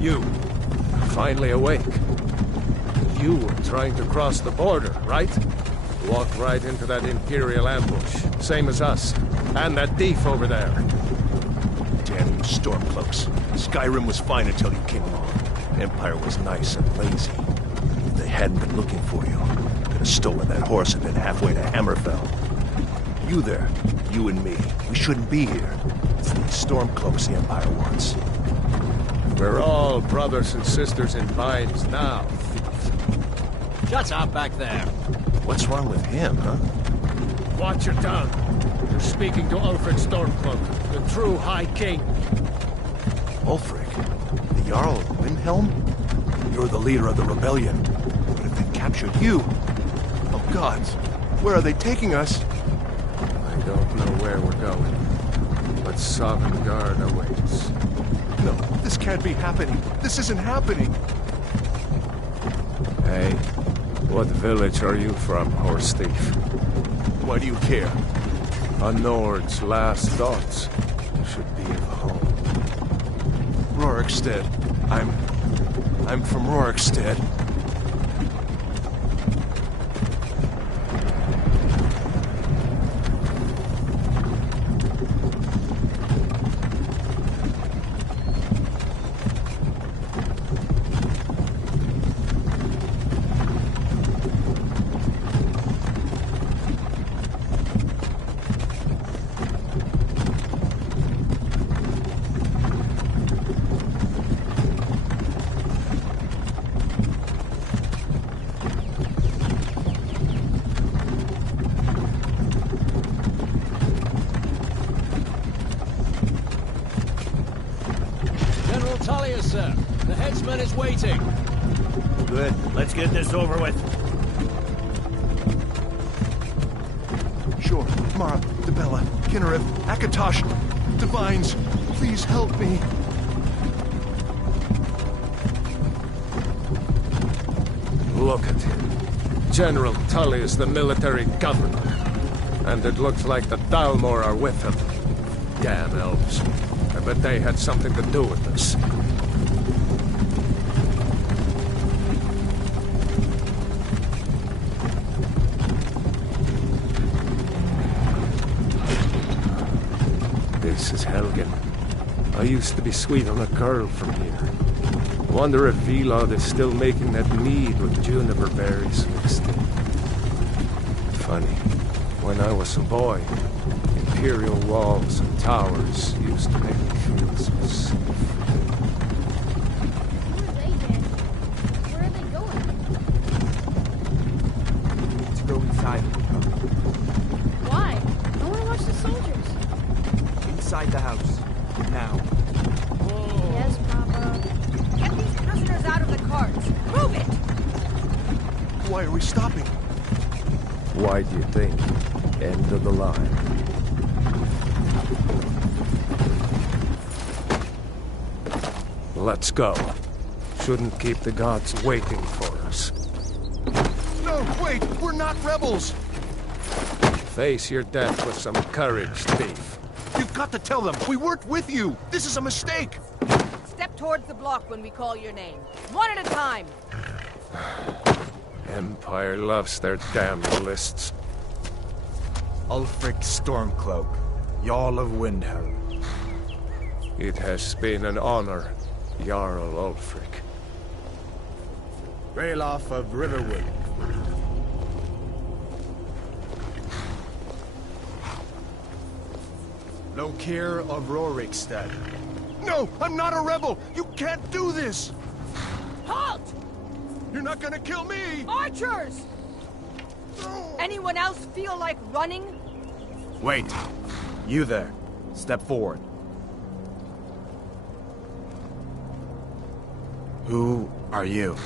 You, finally awake. You were trying to cross the border, right? Walked right into that Imperial ambush, same as us. And that thief over there. Damn you Stormcloaks. Skyrim was fine until you came along. Empire was nice and lazy. If they hadn't been looking for you, could have stolen that horse and been halfway to Hammerfell. You there, you and me, we shouldn't be here. It's these Stormcloaks the Empire wants. We're all brothers and sisters in binds now, thief. Shut up back there. What's wrong with him, huh? Watch your tongue. You're speaking to Ulfric Stormcloak, the true High King. Ulfric? The Jarl of Windhelm? You're the leader of the rebellion. But if they captured you... Oh gods, where are they taking us? I don't know where we're going, but Sovngarde awaits. No, this can't be happening. This isn't happening. Hey, what village are you from, horse thief? Why do you care? A Nord's last thoughts should be of home. Rorikstead. I'm from Rorikstead. Sir. The headsman is waiting. Good. Let's get this over with. Sure. Mara, Debella, Kinnareth, Akatosh, Divines, please help me. Look at him. General Tully is the military governor. And it looks like the Dalmor are with him. Damn elves. I bet they had something to do with this. This is Helgen. I used to be sweet on a girl from here. Wonder if Vilod is still making that mead with juniper berries mixed in. Funny, when I was a boy, imperial walls and towers used to make me feel so safe. Who are they, Danny? Where are they going? Let's go inside. Why? I want to watch the soldiers. Inside the house. Now. Yes, Papa. Get these prisoners out of the carts. Move it! Why are we stopping? Why do you think? End of the line. Let's go. Shouldn't keep the gods waiting for us. No, wait! We're not rebels! Face your death with some courage, thief. You've got to tell them! We weren't with you! This is a mistake! Step towards the block when we call your name. One at a time. Empire loves their damn lists. Ulfric Stormcloak, Jarl of Windhelm. It has been an honor, Jarl Ulfric. Ralof of Riverwood. Lokir of Rorikstead. No! I'm not a rebel! You can't do this! Halt! You're not gonna kill me! Archers! Anyone else feel like running? Wait. You there. Step forward. Who are you?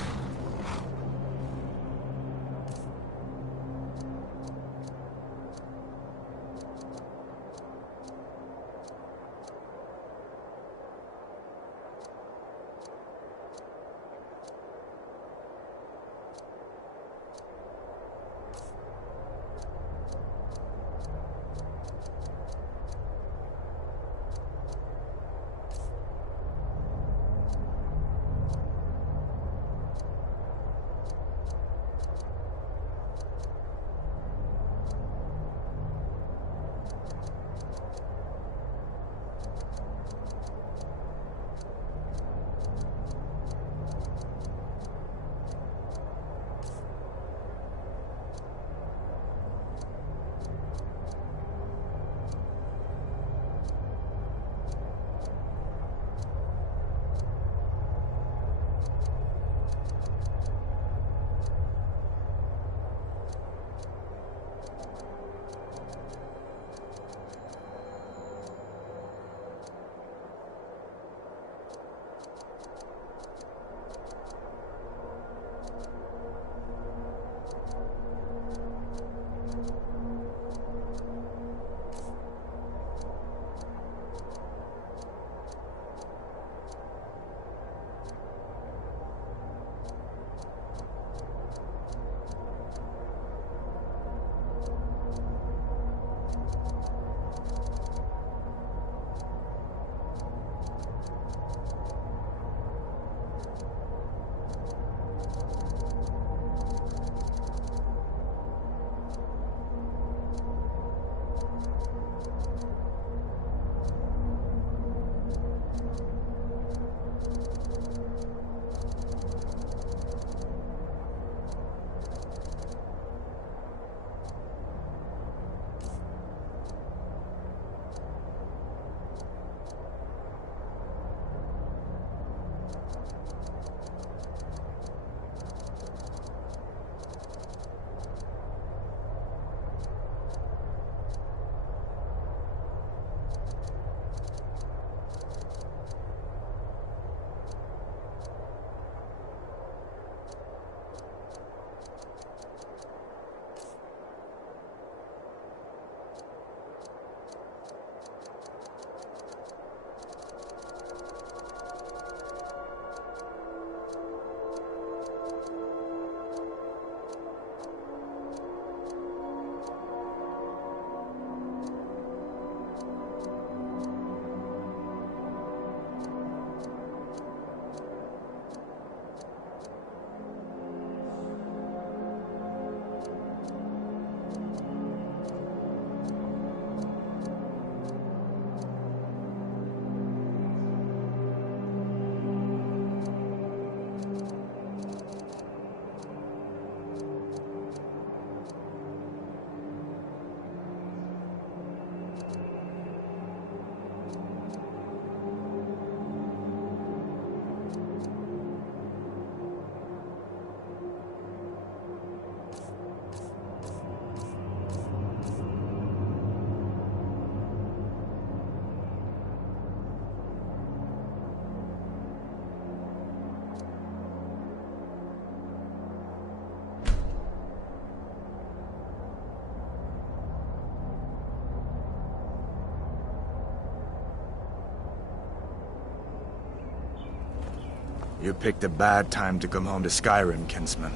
You picked a bad time to come home to Skyrim, kinsman.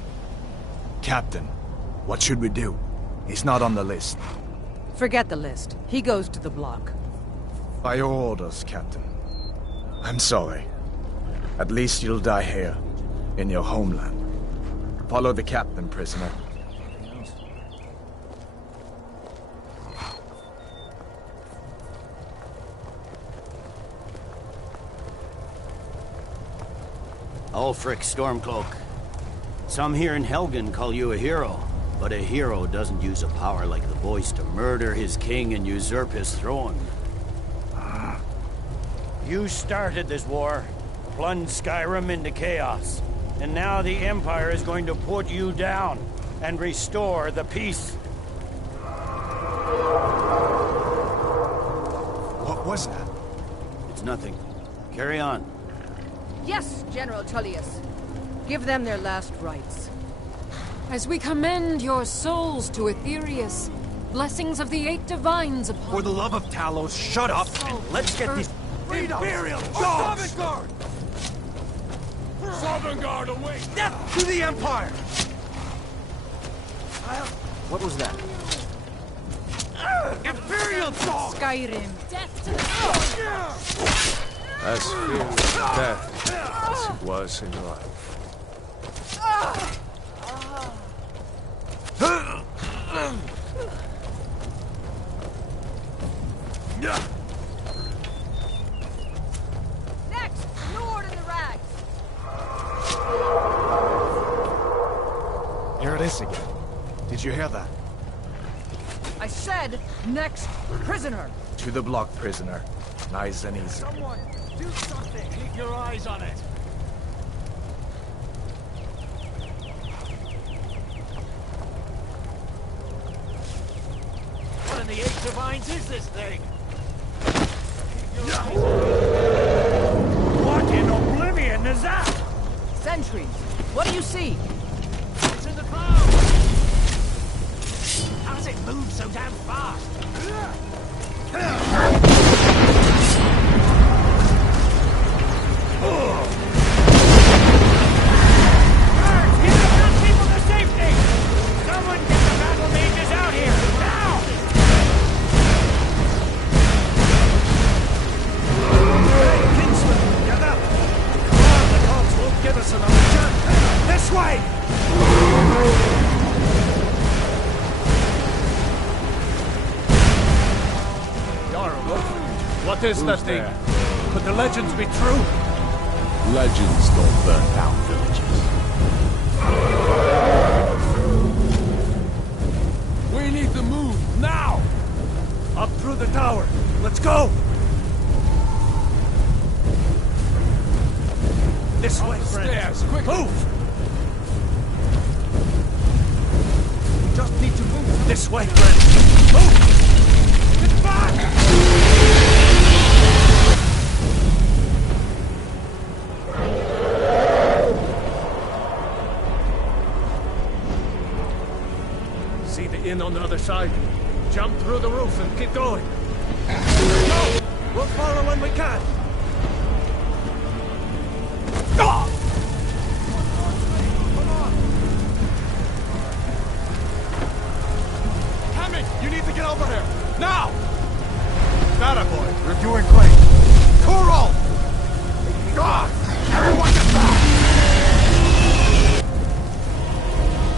Captain, what should we do? He's not on the list. Forget the list. He goes to the block. By your orders, Captain. I'm sorry. At least you'll die here, in your homeland. Follow the captain, prisoner. Ulfric Stormcloak. Some here in Helgen call you a hero, but a hero doesn't use a power like the voice to murder his king and usurp his throne. You started this war, plunged Skyrim into chaos, and now the Empire is going to put you down and restore the peace. What was that? It's nothing. Carry on. Yes, General Tullius. Give them their last rites. As we commend your souls to Aetherius, blessings of the 8 divines upon For the love of Talos, shut up and let's get these Imperial dogs! Sovngarde! Sovngarde, away! Death to the Empire! What was that? Imperial dogs! Skyrim. death to the As fearless in death as it was in life. Next, Nord in the rags. Here it is again. Did you hear that? I said, next prisoner. To the block, prisoner. Nice and easy. Someone, do something! Keep your eyes on it! What in the 8 divines is this thing? Keep your eyes on What in oblivion is that? Sentries. What do you see? it! It's in the clouds! How does it move so damn fast? What is that thing? Could the legends be true? Legends don't burn down villages. We need to move, now! Up through the tower. Let's go! This way, friends. Quick. Move! We just need to move. This way, friends. Move! Get back! See the inn on the other side? Jump through the roof and keep going. Go! We'll follow when we can. Ah! Hammy, you need to get over here. Now! That boy, you're doing great. Kuro! God! Everyone get back!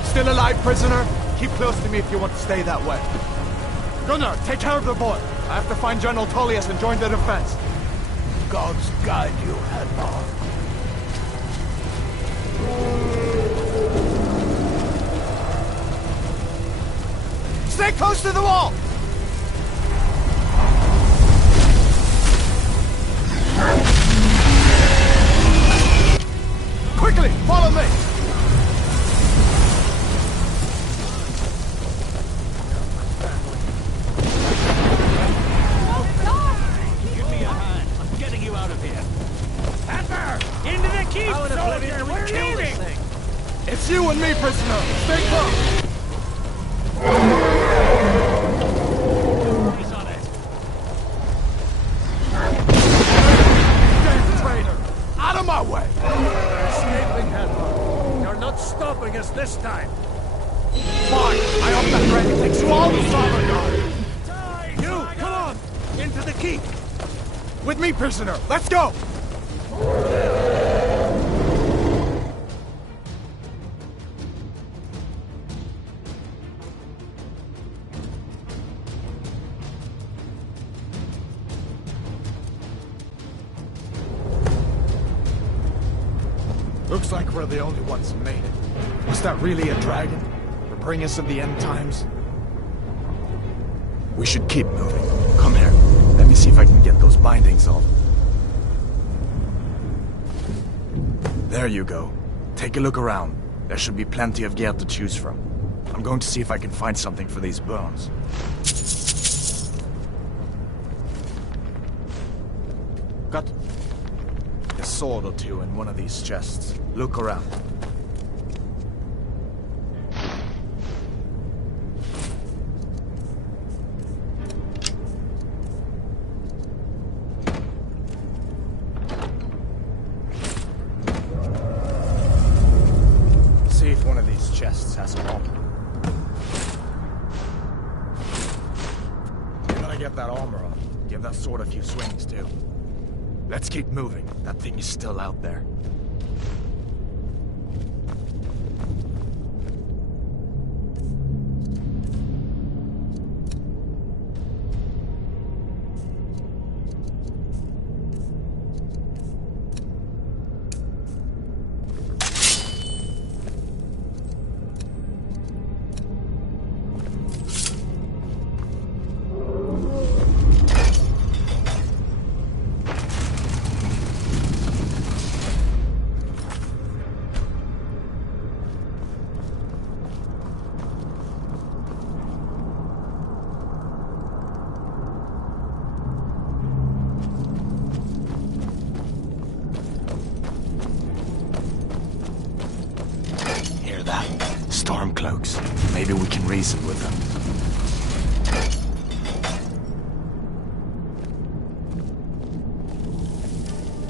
Still alive, prisoner? Keep close to me if you want to stay that way. Gunnar, take care of the boy. I have to find General Tullius and join the defense. Gods guide you, Hadmar. Stay close to the wall! Quickly, follow me! Give me a hand. I'm getting you out of here. Pepper! Into the keep, soldier! We're leaving! It's you and me, prisoner! Stay close! Eyes on it. Damn traitor! Out of my way! this time. Fine! I hope that dragon takes you all the Summer Guard! You, come on! Into the keep! With me, prisoner! Let's go! Looks like we're the only ones who made it. Was that really a dragon? To bring us of the end times? We should keep moving. Come here. Let me see if I can get those bindings off. There you go. Take a look around. There should be plenty of gear to choose from. I'm going to see if I can find something for these bones. Got a sword or two in one of these chests. Look around. See if one of these chests has some armor. You gotta get that armor on. Give that sword a few swings too. Let's keep moving. That thing is still out there. Stormcloaks. Maybe we can reason with them.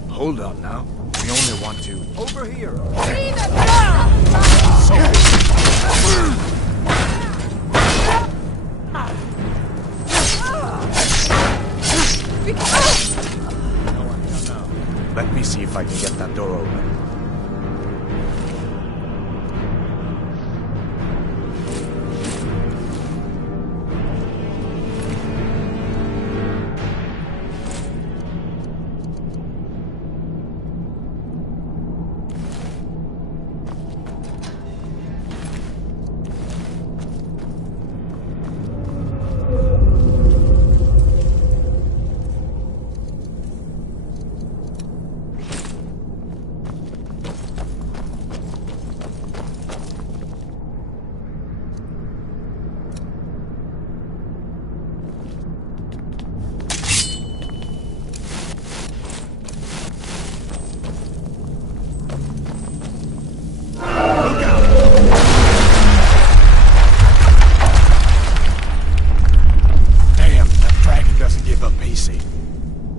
Hold on now. We only want to... Over here! Let me see if I can get that door open.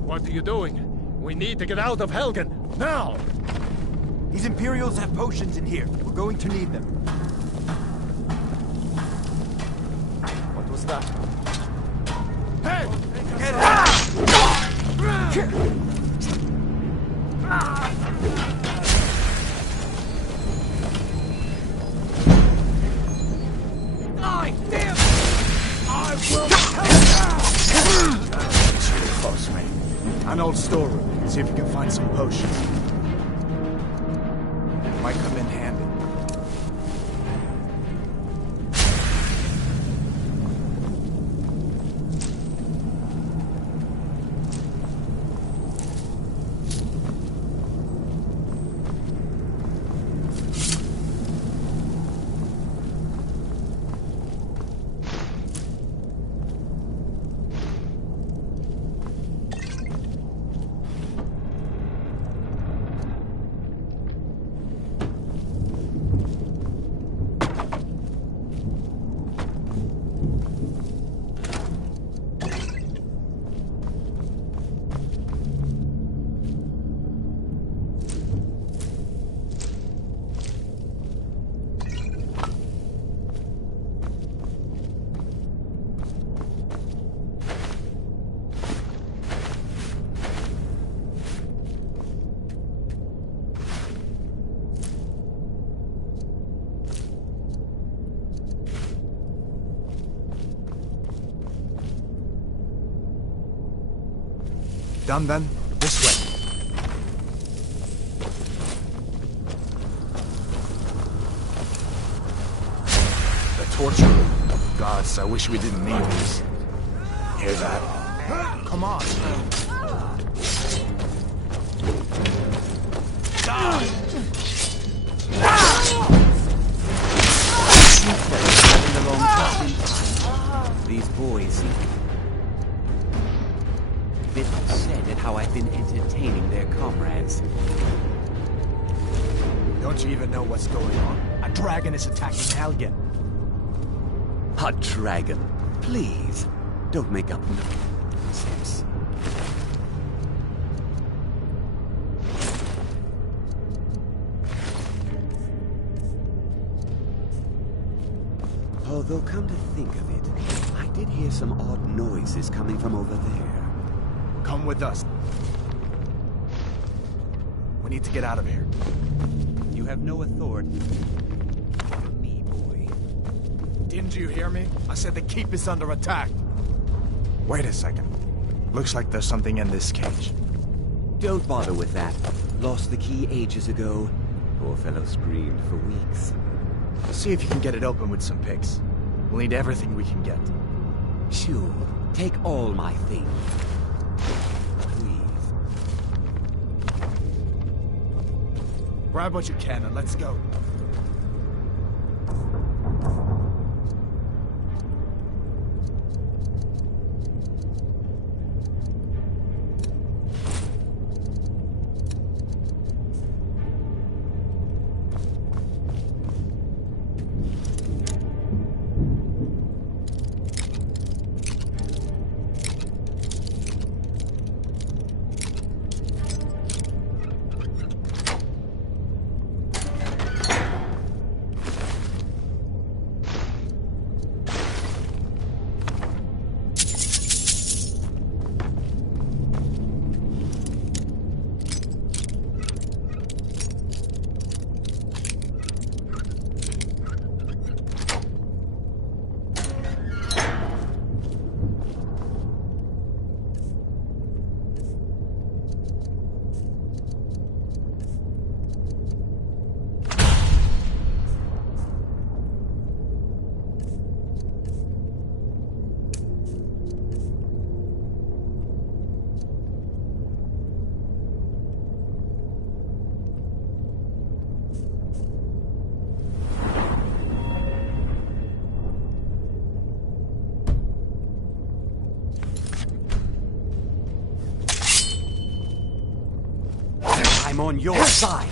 What are you doing? We need to get out of Helgen, now! These Imperials have potions in here. We're going to need them. What was that? Hey! Get Die! Damn! I will help! It's really close, mate. An old storeroom. See if you can find some potions. Might come in handy. Done then? This way. The torture room. Gods, I wish we didn't need these. Hear that? Come on. These boys seem a bit upset at how I've been entertaining their comrades. Don't you even know what's going on? A dragon is attacking Helgen. A dragon. Please, don't make up nonsense. Although, come to think of it, I did hear some odd noises coming from over there. Come with us. We need to get out of here. You have no authority over me, boy. Didn't you hear me? I said the keep is under attack. Wait a second. Looks like there's something in this cage. Don't bother with that. Lost the key ages ago. Poor fellow screamed for weeks. Let's see if you can get it open with some picks. We'll need everything we can get. Sure. Take all my things. Please. Grab what you can and let's go. I'm on your side.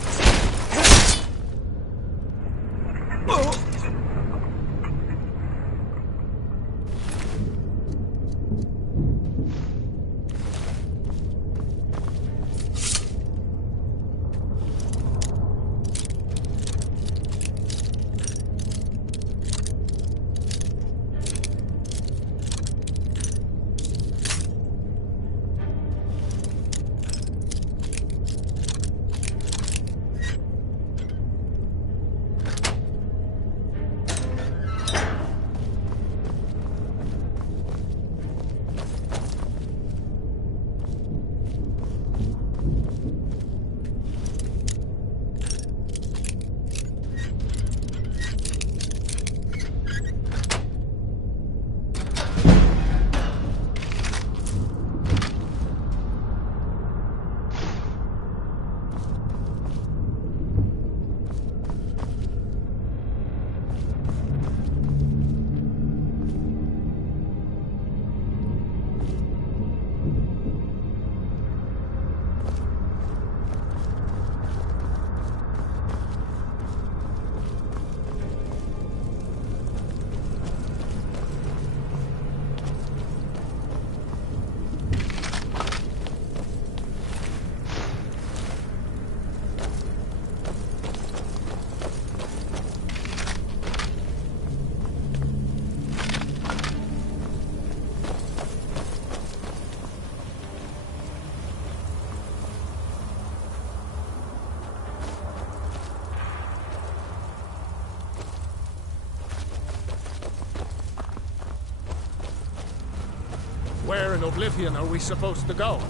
Where in Oblivion are we supposed to go?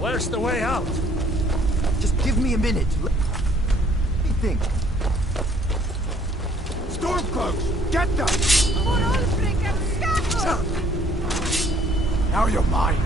Where's the way out? Just give me a minute. Let me think. Stormcloaks! Get them! For Ulfric and Skafel! Now you're mine.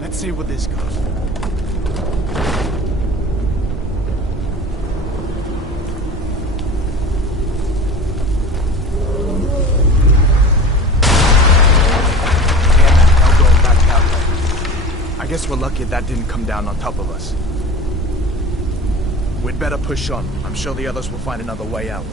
Let's see what this goes. I guess we're lucky that didn't come down on top of us. We'd better push on. I'm sure the others will find another way out.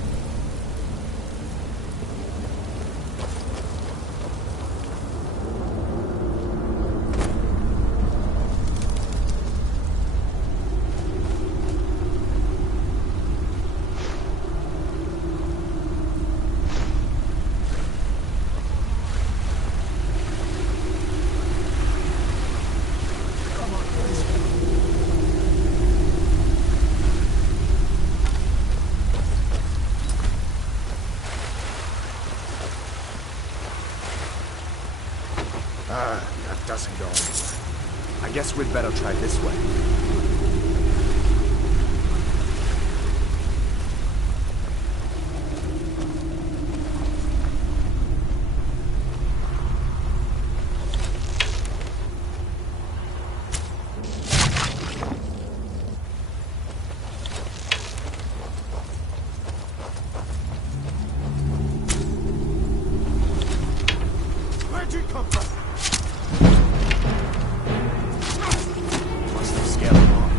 That doesn't go anywhere. I guess we'd better try this way. Where'd you come from? Must have scared them off.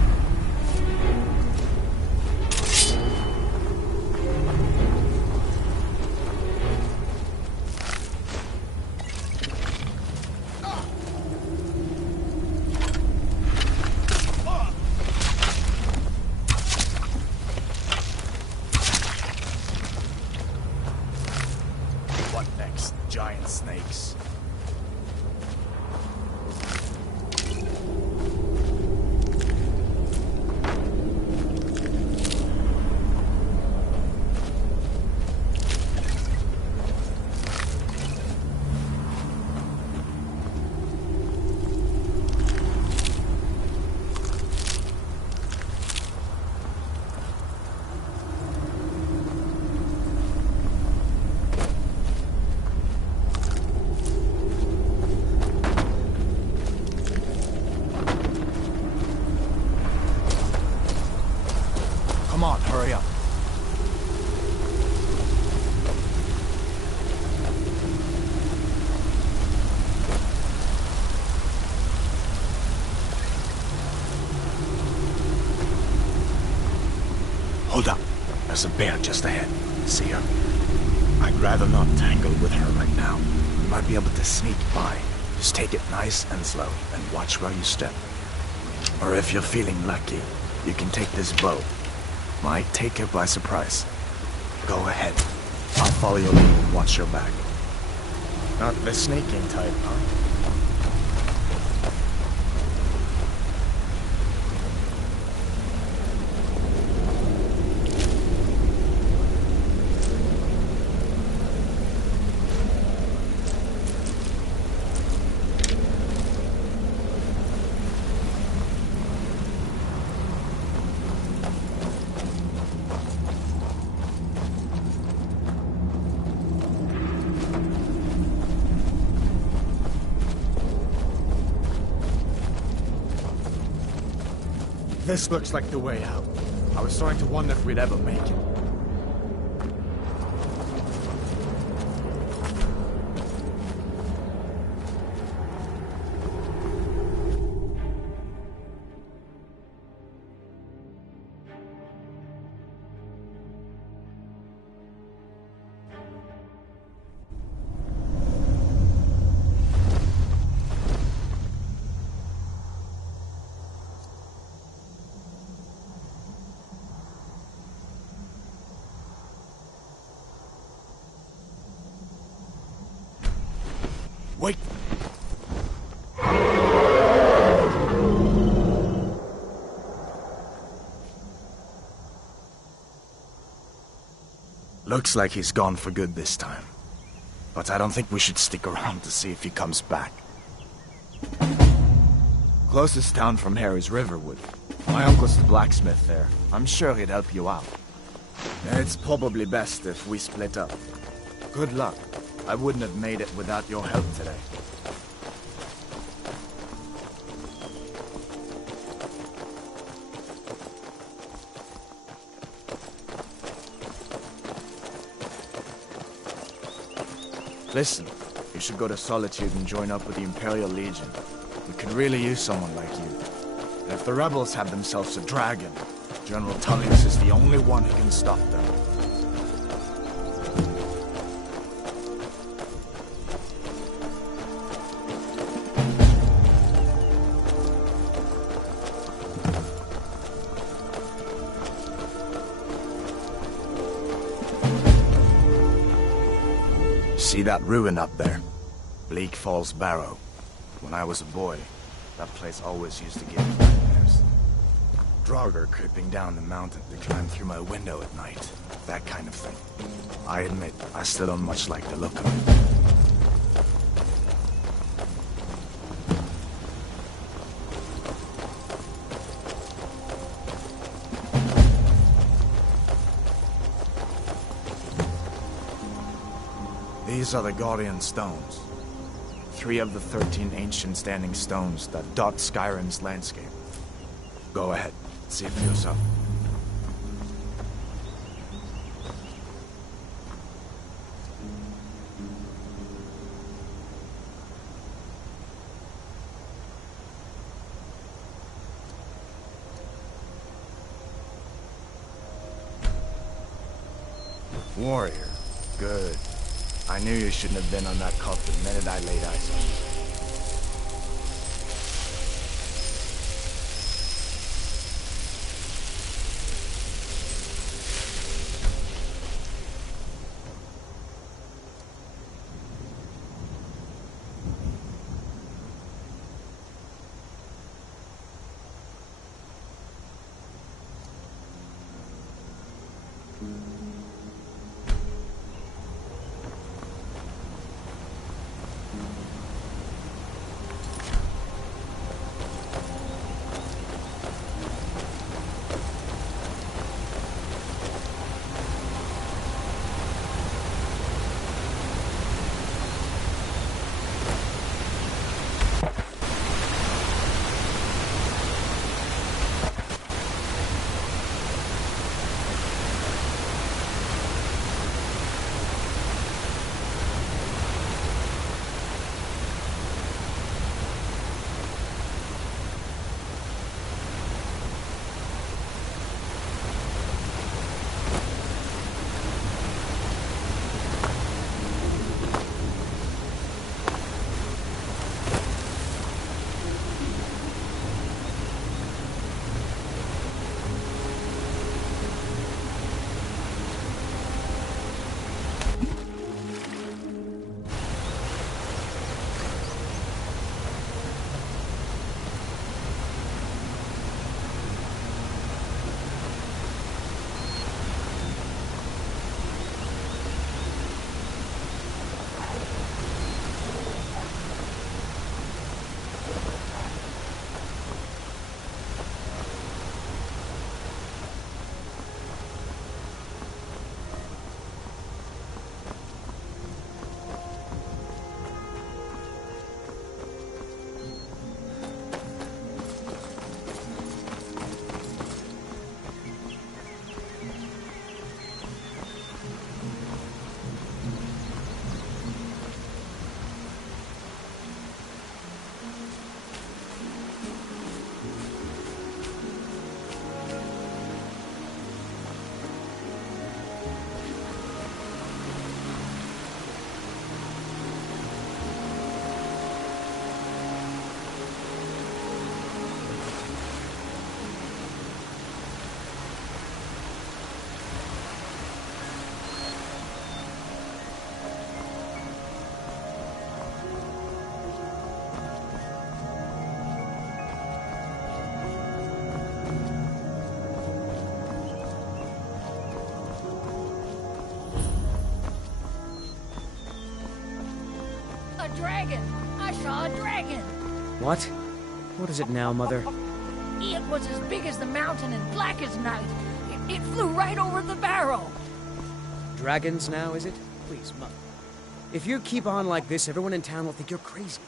What next? Giant snakes. Come on, hurry up. Hold up. There's a bear just ahead. See her? I'd rather not tangle with her right now. You might be able to sneak by. Just take it nice and slow, and watch where you step. Or if you're feeling lucky, you can take this bow. Might take her by surprise. Go ahead. I'll follow your lead and watch your back. Not the snaking type, huh? This looks like the way out. I was starting to wonder if we'd ever make it. Wait! Looks like he's gone for good this time. But I don't think we should stick around to see if he comes back. Closest town from here is Riverwood. My uncle's the blacksmith there. I'm sure he'd help you out. It's probably best if we split up. Good luck. I wouldn't have made it without your help today. Listen, you should go to Solitude and join up with the Imperial Legion. We could really use someone like you. And if the rebels have themselves a dragon, General Tullius is the only one who can stop them. See that ruin up there? Bleak Falls Barrow. When I was a boy, that place always used to give me nightmares. Draugr creeping down the mountain to climb through my window at night. That kind of thing. I admit, I still don't much like the look of it. These are the Guardian Stones. 3 of the 13 ancient standing stones that dot Skyrim's landscape. Go ahead, see it for yourself. Warrior. Good. I knew you shouldn't have been on that cult the minute I laid eyes on you. dragon! I saw a dragon! What? What is it now, Mother? It was as big as the mountain and black as night. It flew right over the barrel. Dragons now, is it? Please, Mother. If you keep on like this, everyone in town will think you're crazy.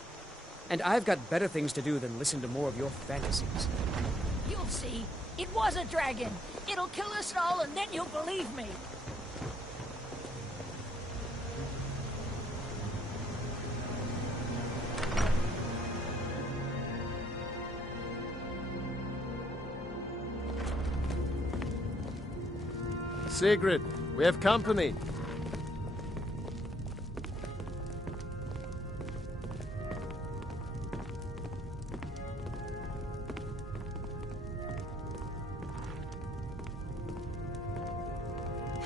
And I've got better things to do than listen to more of your fantasies. You'll see. It was a dragon. It'll kill us all, and then you'll believe me. Sigrid, we have company.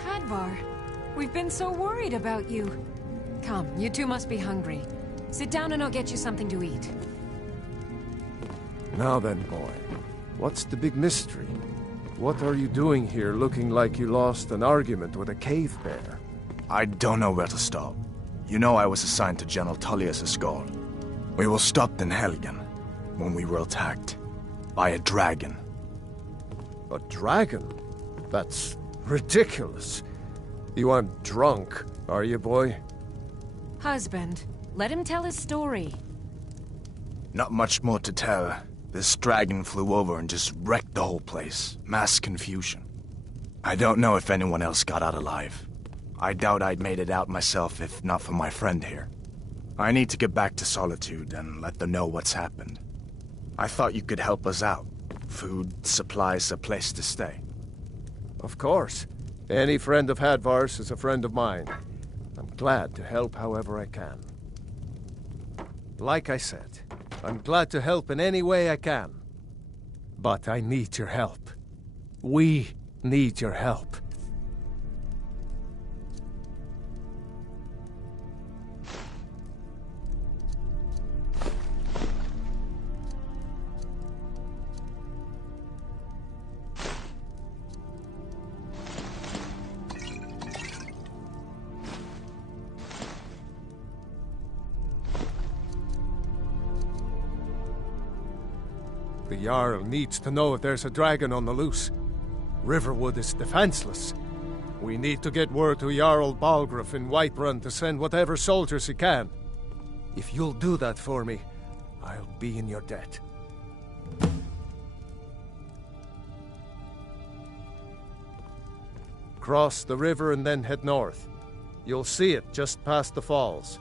Hadvar, we've been so worried about you. Come, you two must be hungry. Sit down and I'll get you something to eat. Now then, boy. What's the big mystery? What are you doing here looking like you lost an argument with a cave bear? I don't know where to start. You know I was assigned to General Tullius' guard. We were stopped in Helgen when we were attacked by a dragon. A dragon? That's ridiculous. You aren't drunk, are you, boy? Husband, let him tell his story. Not much more to tell. This dragon flew over and just wrecked the whole place. Mass confusion. I don't know if anyone else got out alive. I doubt I'd made it out myself if not for my friend here. I need to get back to Solitude and let them know what's happened. I thought you could help us out. Food, supplies, a place to stay. Of course. Any friend of Hadvar's is a friend of mine. I'm glad to help however I can. Like I said, I'm glad to help in any way I can. But I need your help. We need your help. The Jarl needs to know if there's a dragon on the loose. Riverwood is defenseless. We need to get word to Jarl Balgruuf in Whiterun to send whatever soldiers he can. If you'll do that for me, I'll be in your debt. Cross the river and then head north. You'll see it just past the falls.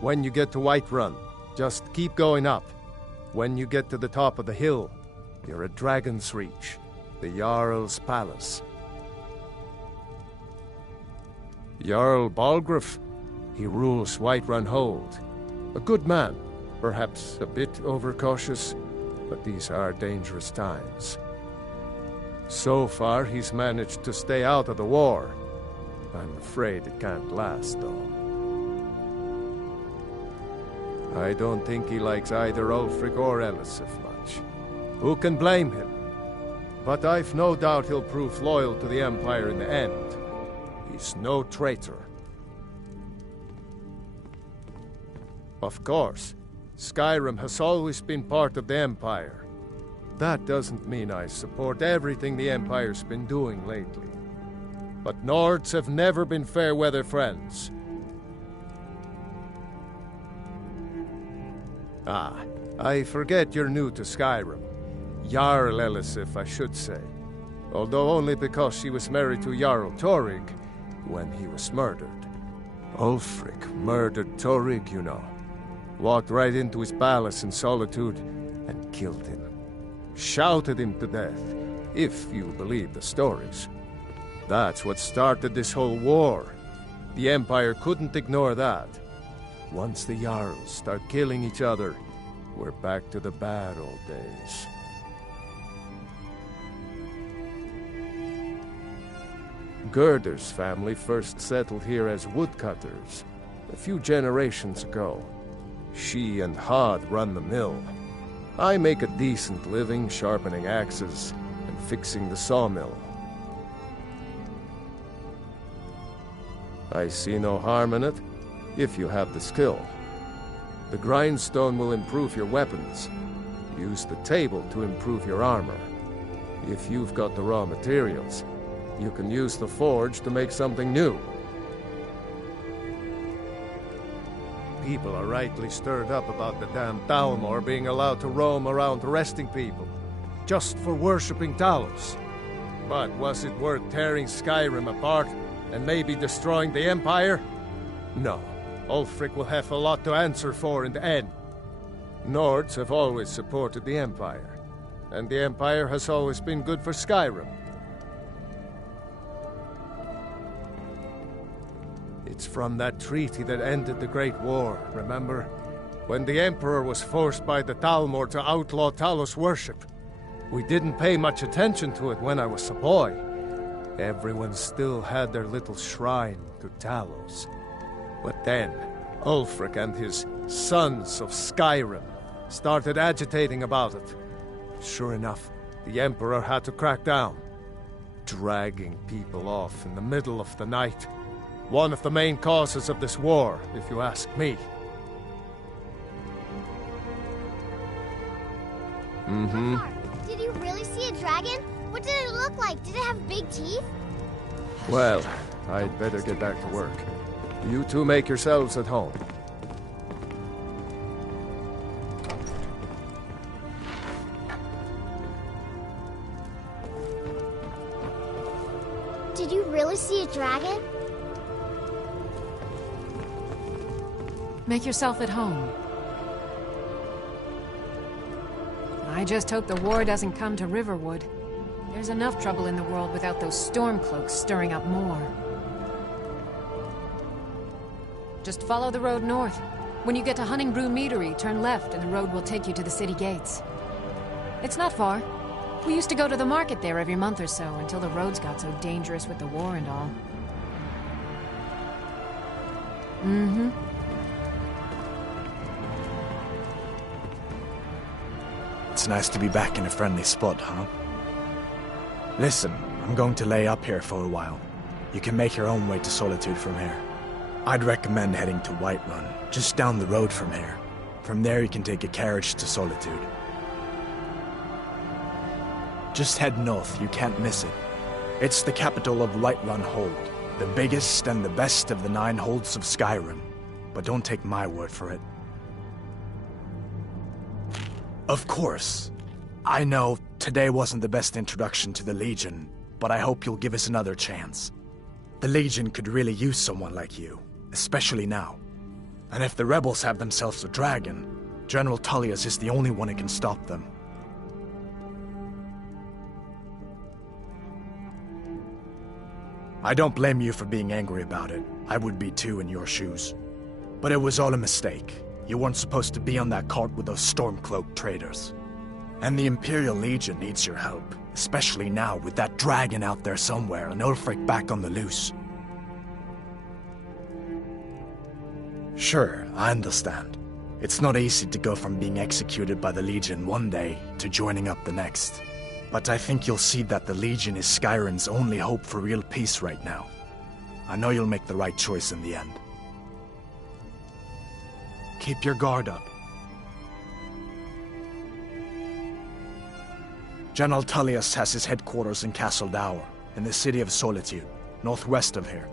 When you get to Whiterun, just keep going up. When you get to the top of the hill, you're at Dragon's Reach, the Jarl's palace. Jarl Balgruuf, he rules Whiterun Hold. A good man, perhaps a bit overcautious, but these are dangerous times. So far, he's managed to stay out of the war. I'm afraid it can't last, though. I don't think he likes either Ulfric or Elisif much. Who can blame him? But I've no doubt he'll prove loyal to the Empire in the end. He's no traitor. Of course, Skyrim has always been part of the Empire. That doesn't mean I support everything the Empire's been doing lately. But Nords have never been fair-weather friends. Ah, I forget you're new to Skyrim. Jarl Elisif, I should say. Although only because she was married to Jarl Torygg when he was murdered. Ulfric murdered Torygg, you know. Walked right into his palace in Solitude and killed him. Shouted him to death, if you believe the stories. That's what started this whole war. The Empire couldn't ignore that. Once the Jarls start killing each other, we're back to the bad old days. Gerder's family first settled here as woodcutters, a few generations ago. She and Hod run the mill. I make a decent living sharpening axes and fixing the sawmill. I see no harm in it, if you have the skill. The grindstone will improve your weapons. Use the table to improve your armor. If you've got the raw materials, you can use the forge to make something new. People are rightly stirred up about the damn Thalmor being allowed to roam around arresting people, just for worshipping Talos. But was it worth tearing Skyrim apart and maybe destroying the Empire? No. Ulfric will have a lot to answer for in the end. Nords have always supported the Empire, and the Empire has always been good for Skyrim. It's from that treaty that ended the Great War, remember? When the Emperor was forced by the Thalmor to outlaw Talos worship. We didn't pay much attention to it when I was a boy. Everyone still had their little shrine to Talos. But then, Ulfric and his Sons of Skyrim started agitating about it. Sure enough, the Emperor had to crack down. Dragging people off in the middle of the night. One of the main causes of this war, if you ask me. Mm-hmm. Did you really see a dragon? What did it look like? Did it have big teeth? Well, I'd better get back to work. You two make yourselves at home. Did you really see a dragon? Make yourself at home. I just hope the war doesn't come to Riverwood. There's enough trouble in the world without those Stormcloaks stirring up more. Just follow the road north. When you get to Hunningbrew Meadery, turn left and the road will take you to the city gates. It's not far. We used to go to the market there every month or so until the roads got so dangerous with the war and all. Mm-hmm. It's nice to be back in a friendly spot, huh? Listen, I'm going to lay up here for a while. You can make your own way to Solitude from here. I'd recommend heading to Whiterun, just down the road from here. From there you can take a carriage to Solitude. Just head north, you can't miss it. It's the capital of Whiterun Hold, the biggest and the best of the 9 holds of Skyrim. But don't take my word for it. Of course. I know today wasn't the best introduction to the Legion, but I hope you'll give us another chance. The Legion could really use someone like you, especially now. And if the rebels have themselves a dragon, General Tullius is the only one who can stop them. I don't blame you for being angry about it. I would be too in your shoes. But it was all a mistake. You weren't supposed to be on that cart with those Stormcloak traitors. And the Imperial Legion needs your help, especially now with that dragon out there somewhere and Ulfric back on the loose. Sure, I understand. It's not easy to go from being executed by the Legion one day to joining up the next. But I think you'll see that the Legion is Skyrim's only hope for real peace right now. I know you'll make the right choice in the end. Keep your guard up. General Tullius has his headquarters in Castle Dower, in the city of Solitude, northwest of here.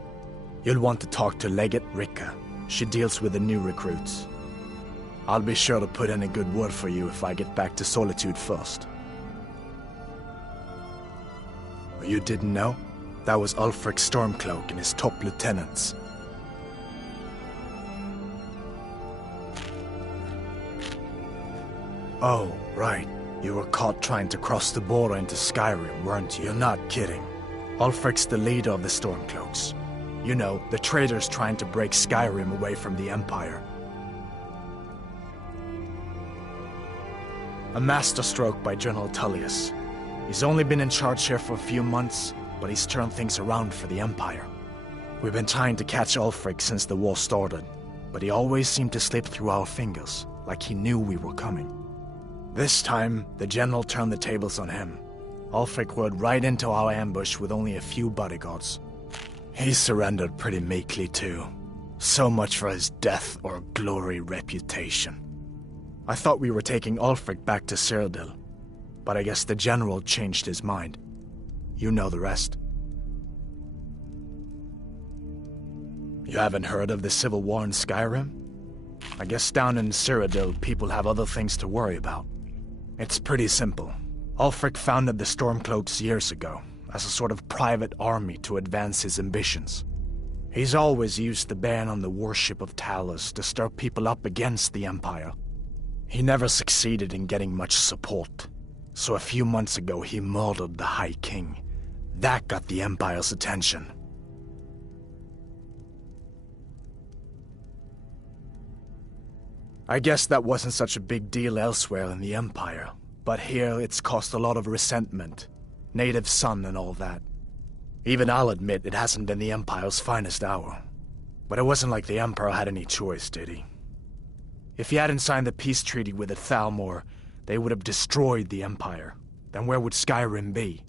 You'll want to talk to Legate Ricka. She deals with the new recruits. I'll be sure to put in a good word for you if I get back to Solitude first. You didn't know? That was Ulfric Stormcloak and his top lieutenants. Oh, right. You were caught trying to cross the border into Skyrim, weren't you? You're not kidding. Ulfric's the leader of the Stormcloaks. You know, the traitors trying to break Skyrim away from the Empire. A masterstroke by General Tullius. He's only been in charge here for a few months, but he's turned things around for the Empire. We've been trying to catch Ulfric since the war started, but he always seemed to slip through our fingers, like he knew we were coming. This time, the General turned the tables on him. Ulfric rode right into our ambush with only a few bodyguards. He surrendered pretty meekly too. So much for his death or glory reputation. I thought we were taking Ulfric back to Cyrodiil, but I guess the general changed his mind. You know the rest. You haven't heard of the civil war in Skyrim? I guess down in Cyrodiil, people have other things to worry about. It's pretty simple. Ulfric founded the Stormcloaks years ago, as a sort of private army to advance his ambitions. He's always used the ban on the worship of Talos to stir people up against the Empire. He never succeeded in getting much support, so a few months ago he murdered the High King. That got the Empire's attention. I guess that wasn't such a big deal elsewhere in the Empire, but here it's caused a lot of resentment. Native son and all that. Even I'll admit it hasn't been the Empire's finest hour. But it wasn't like the Emperor had any choice, did he? If he hadn't signed the peace treaty with the Thalmor, they would have destroyed the Empire. Then where would Skyrim be?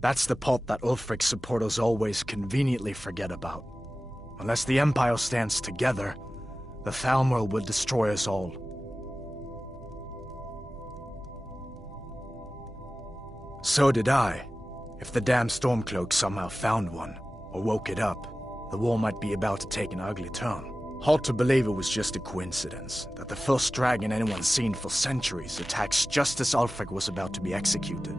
That's the part that Ulfric's supporters always conveniently forget about. Unless the Empire stands together, the Thalmor will destroy us all. So did I. If the damn Stormcloak somehow found one, or woke it up, the war might be about to take an ugly turn. Hard to believe it was just a coincidence, that the first dragon anyone's seen for centuries attacks just as Ulfric was about to be executed.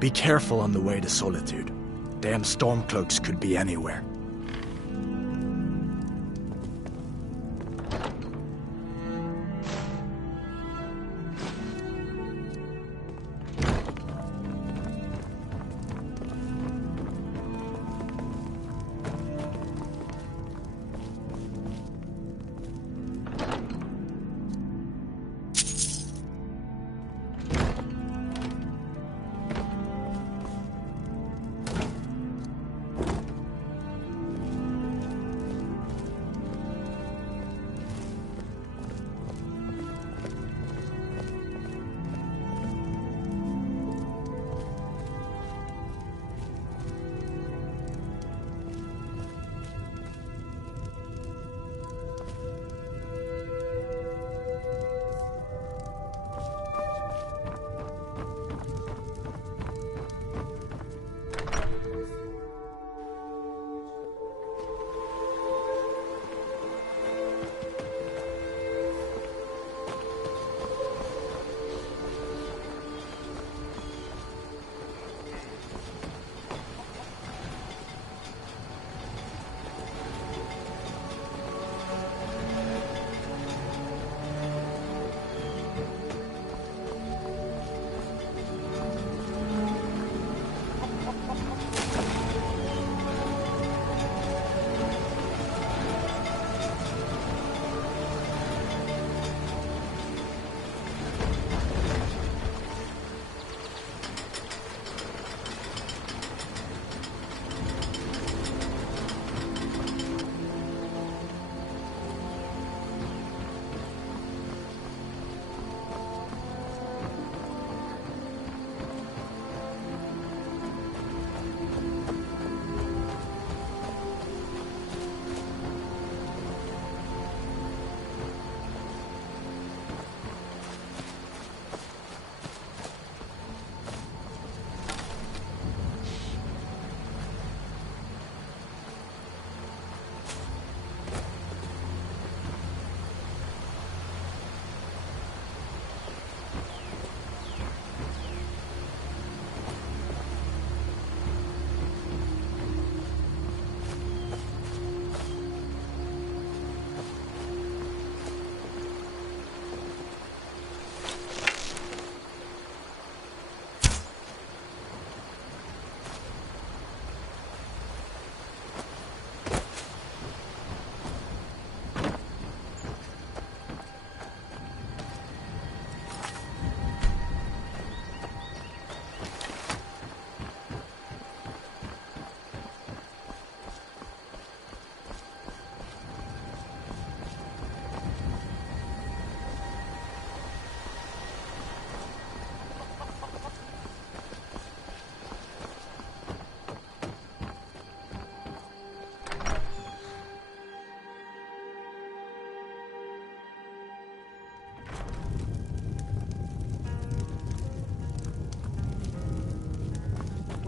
Be careful on the way to Solitude. Damn Stormcloaks could be anywhere.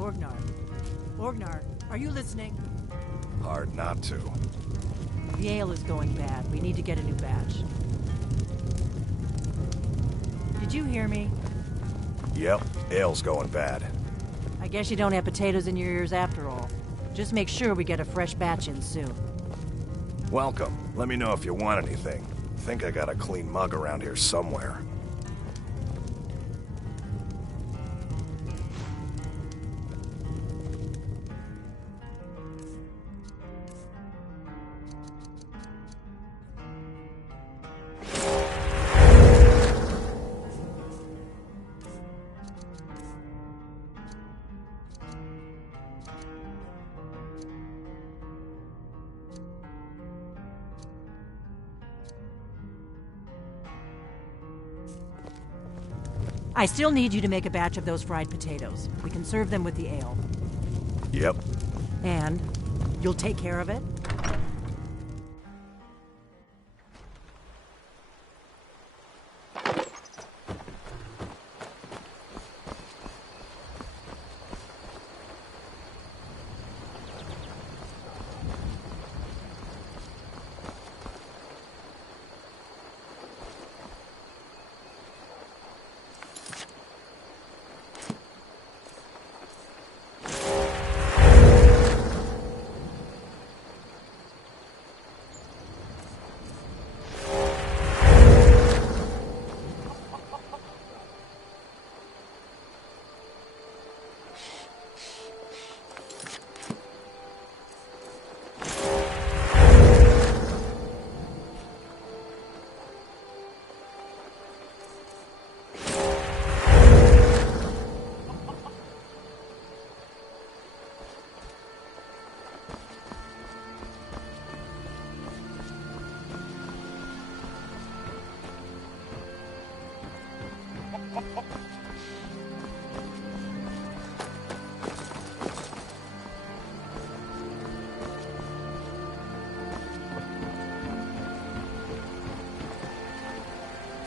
Orgnar. Orgnar, are you listening? Hard not to. The ale is going bad. We need to get a new batch. Did you hear me? Yep, ale's going bad. I guess you don't have potatoes in your ears after all. Just make sure we get a fresh batch in soon. Welcome. Let me know if you want anything. Think I got a clean mug around here somewhere. I still need you to make a batch of those fried potatoes. We can serve them with the ale. Yep. And you'll take care of it?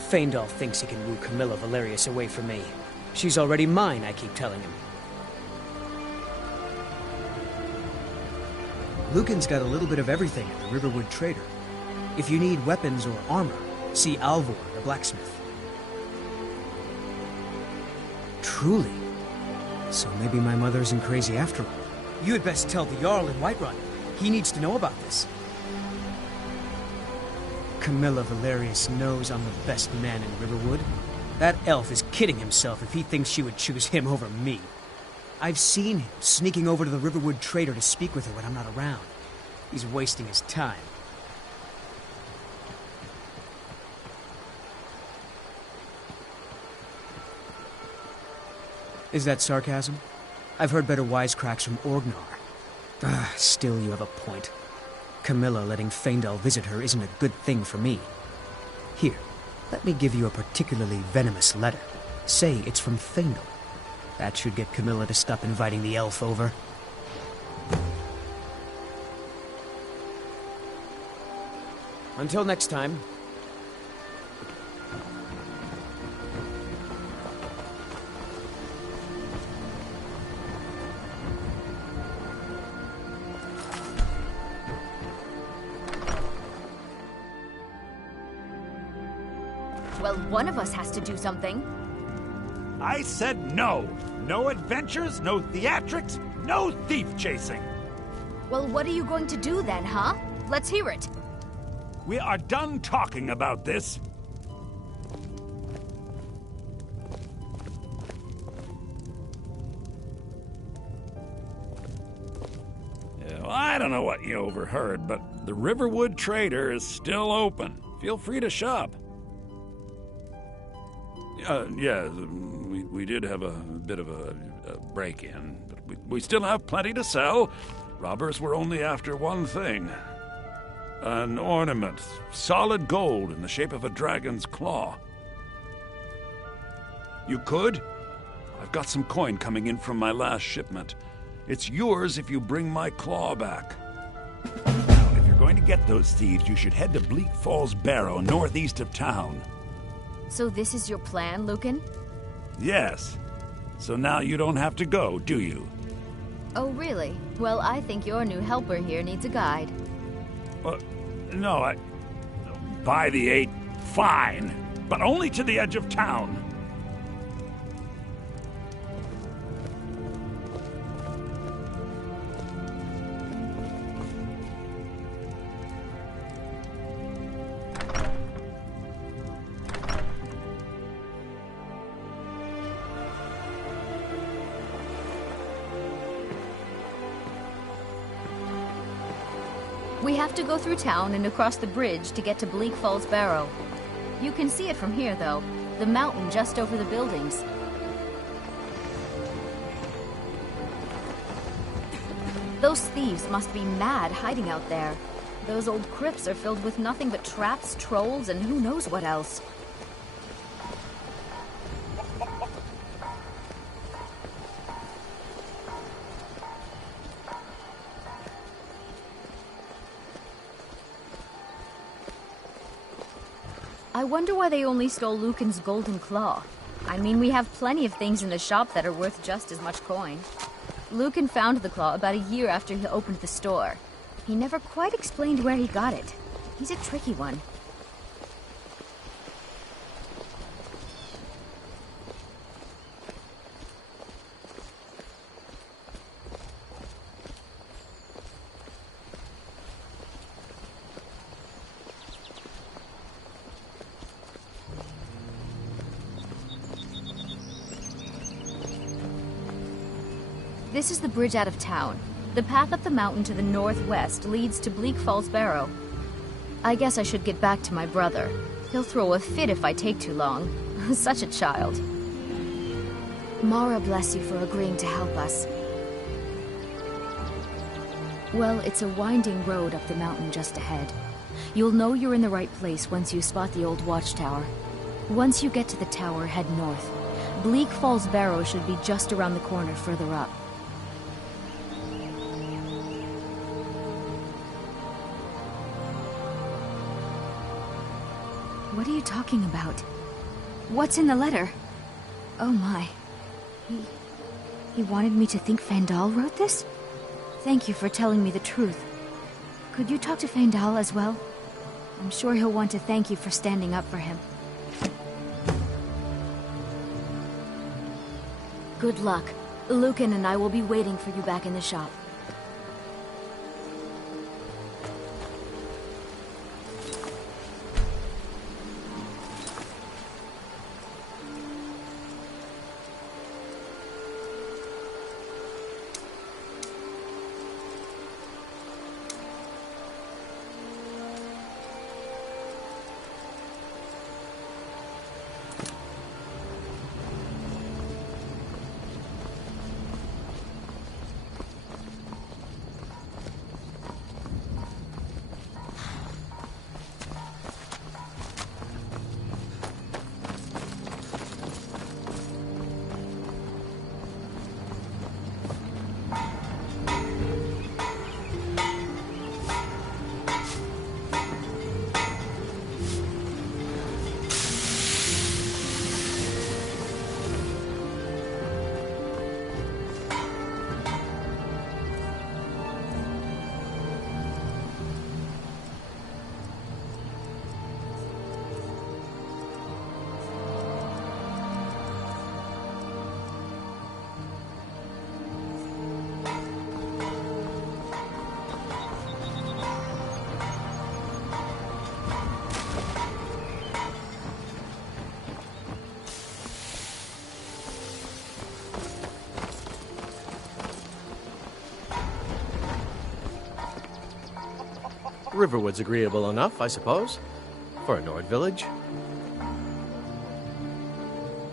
Faendal thinks he can woo Camilla Valerius away from me. She's already mine, I keep telling him. Lucan's got a little bit of everything at the Riverwood Trader. If you need weapons or armor, see Alvor, the blacksmith. Truly? So maybe my mother isn't crazy after all. You had best tell the Jarl in Whiterun. He needs to know about this. Camilla Valerius knows I'm the best man in Riverwood. That elf is kidding himself if he thinks she would choose him over me. I've seen him sneaking over to the Riverwood Trader to speak with her when I'm not around. He's wasting his time. Is that sarcasm? I've heard better wisecracks from Orgnar. Still, you have a point. Camilla letting Faendal visit her isn't a good thing for me. Here, let me give you a particularly venomous letter. Say it's from Faendal. That should get Camilla to stop inviting the elf over. Until next time. Well, one of us has to do something. I said no. No adventures, no theatrics, no thief chasing. Well, what are you going to do then, huh? Let's hear it. We are done talking about this. Well, I don't know what you overheard, but the Riverwood Trader is still open. Feel free to shop. Yeah, we did have a bit of a break-in, but we still have plenty to sell. Robbers were only after one thing. An ornament, solid gold in the shape of a dragon's claw. You could? I've got some coin coming in from my last shipment. It's yours if you bring my claw back. Now, if you're going to get those thieves, you should head to Bleak Falls Barrow, northeast of town. So this is your plan, Lucan? Yes. So now you don't have to go, do you? Oh, really? Well, I think your new helper here needs a guide. No, by the 8, fine. But only to the edge of town. We have to go through town and across the bridge to get to Bleak Falls Barrow. You can see it from here, though. The mountain just over the buildings. Those thieves must be mad hiding out there. Those old crypts are filled with nothing but traps, trolls, and who knows what else. I wonder why they only stole Lucan's golden claw. I mean, we have plenty of things in the shop that are worth just as much coin. Lucan found the claw about a year after he opened the store. He never quite explained where he got it. He's a tricky one. This is the bridge out of town. The path up the mountain to the northwest leads to Bleak Falls Barrow. I guess I should get back to my brother. He'll throw a fit if I take too long. Such a child. Mara bless you for agreeing to help us. Well, it's a winding road up the mountain just ahead. You'll know you're in the right place once you spot the old watchtower. Once you get to the tower, head north. Bleak Falls Barrow should be just around the corner further up. What are you talking about? What's in the letter? Oh my. He wanted me to think Fandal wrote this? Thank you for telling me the truth. Could you talk to Fandal as well? I'm sure he'll want to thank you for standing up for him. Good luck. Lucan and I will be waiting for you back in the shop. Riverwood's agreeable enough, I suppose, for a Nord village.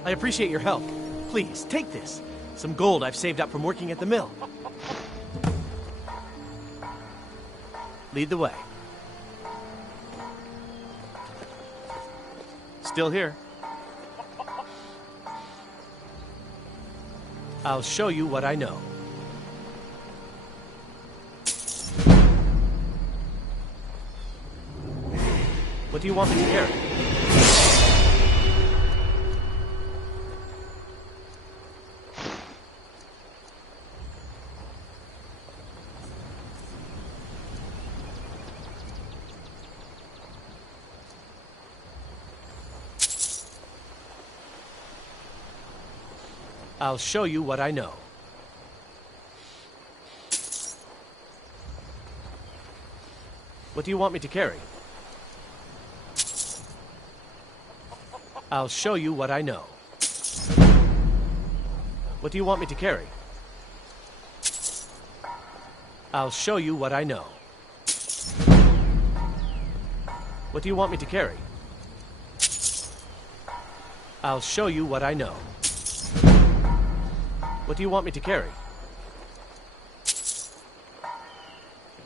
I appreciate your help. Please, take this. Some gold I've saved up from working at the mill. Lead the way. Still here. I'll show you what I know. What do you want me to carry? I'll show you what I know. What do you want me to carry? I'll show you what I know. What do you want me to carry? I'll show you what I know. What do you want me to carry? I'll show you what I know. What do you want me to carry?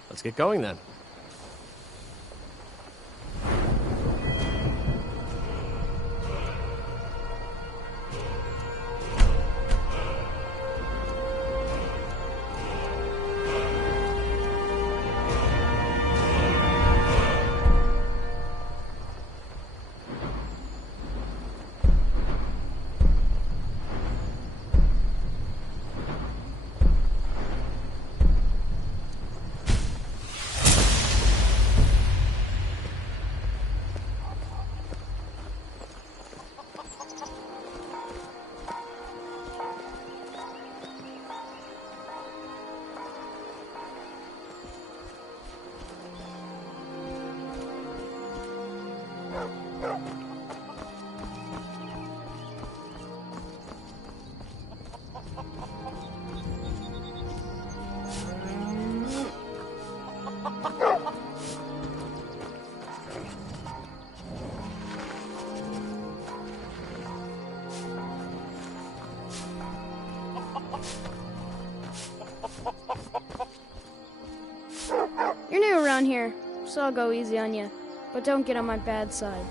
Let's get going then. You're new around here, so I'll go easy on you. But don't get on my bad side.